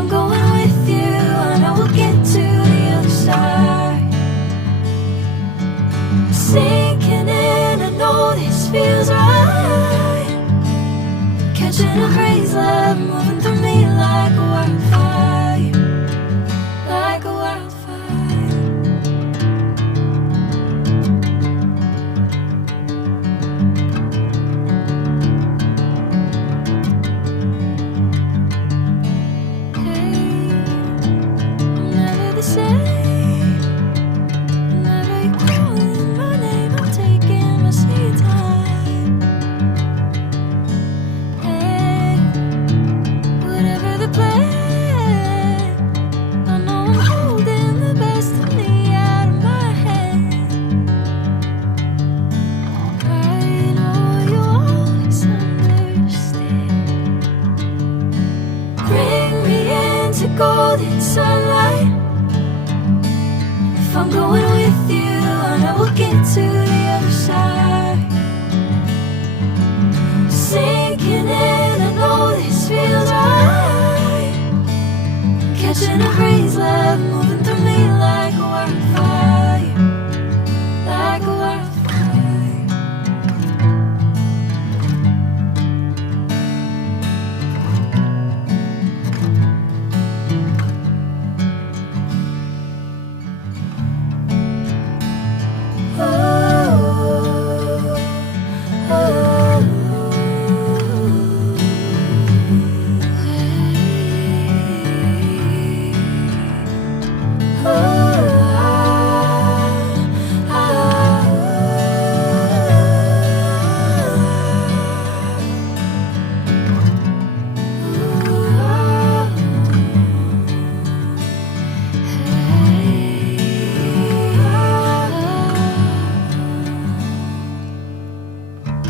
I'm going with you, I know we'll get to the other side. Sinking in, I know this feels right. Catching a crazy love moving through me like a wildfire, like a wildfire. Hey, I'm never the same. Whenever you're calling my name, I'm taking my sweet time. Hey, whatever the plan, I know I'm holding the best of me out of my hand. I know you always understand. Bring me into golden sunlight. If I'm going with you, I know we'll get to the other side. Sinking in, I know this feels right.